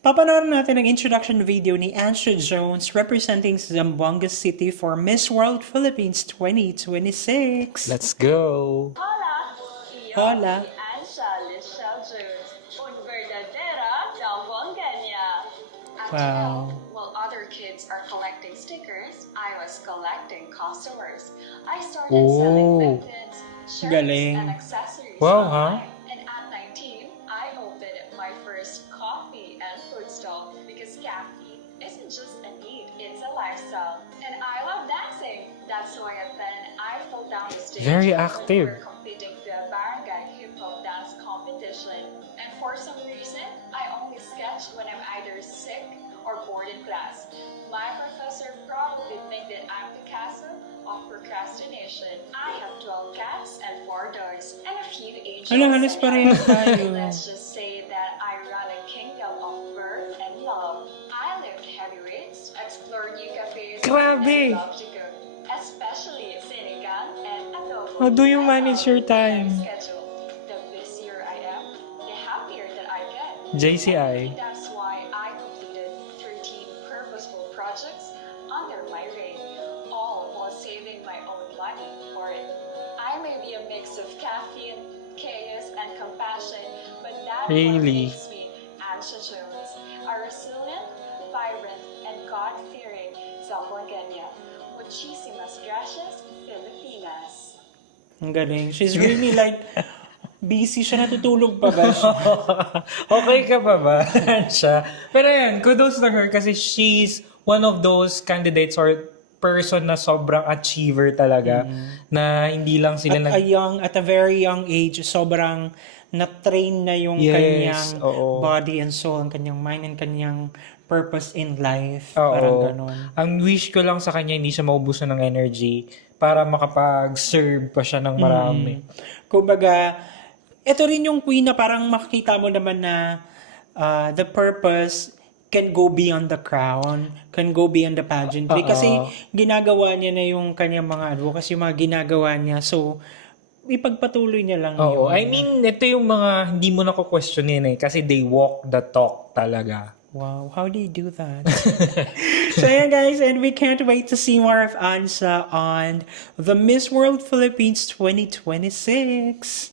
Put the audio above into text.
Papanoorin natin ang introduction video ni Ansha Jones representing Zamboanga City for Miss World Philippines 2026. Let's go! Hola! Hola. Yo soy Ansha Lichelle Jones, un verdadera Zamboangueña. Wow. While other kids are collecting stickers, I was collecting customers. I started Oh. selling lip tints, shirts, Galing. and accessories Wow, online. And at 19, I opened my first coffee and food stall because caffeine isn't just a need, it's a lifestyle. And I love dancing. That's why then I fell down the stage. Very when we active. were competing the barangay hip hop dance competition. And for some reason, I only sketch when I'm either sick or bored in class. My professor probably think that I'm Picasso of procrastination. I have 12 cats and 4 dogs and a few angels. Hala, halos and parehas I- tayo. Let's just say that I run a kingdom of birth and love. I lift heavy weights, explore new cafes, Grabe! and love to cook, especially sinigang and adobo. How do you I manage follow your time? my schedule. The busier I am, the happier that I get. JCI. That's why I completed 13 purposeful projects under my reign, all while saving my own money for it. I may be a mix of caffeine, chaos, and compassion, but that's what Really? makes me Ansha Jones, a resilient, vibrant, and God-fearing Zamboangueña. Muchísimas gracias, Filipinas. Ang galing. She's really like, busy siya, natutulog pa ba siya? Okay ka pa ba? siya. Pero yan, kudos to her kasi she's one of those candidates or person na sobrang achiever talaga. Na hindi lang sila At a very young age, sobrang na-train na yung Yes, kanyang oo. body and soul, ang kanyang mind and kanyang purpose in life. Oo. Parang ganun. Ang wish ko lang sa kanya, hindi siya maubusan ng energy para makapag-serve pa siya ng marami. Kumbaga, ito rin yung queen na parang makikita mo naman na the purpose can go beyond the crown, can go beyond the pageantry. Oo. Kasi ginagawa niya na yung kanyang mga advocacy, yung mga ginagawa niya. So, ipagpatuloy niya lang Oo. yun. I mean, ito yung mga hindi mo na questionin eh kasi they walk the talk talaga. Wow, how do you do that? So yeah, guys, and we can't wait to see more of Ansa on the Miss World Philippines 2026.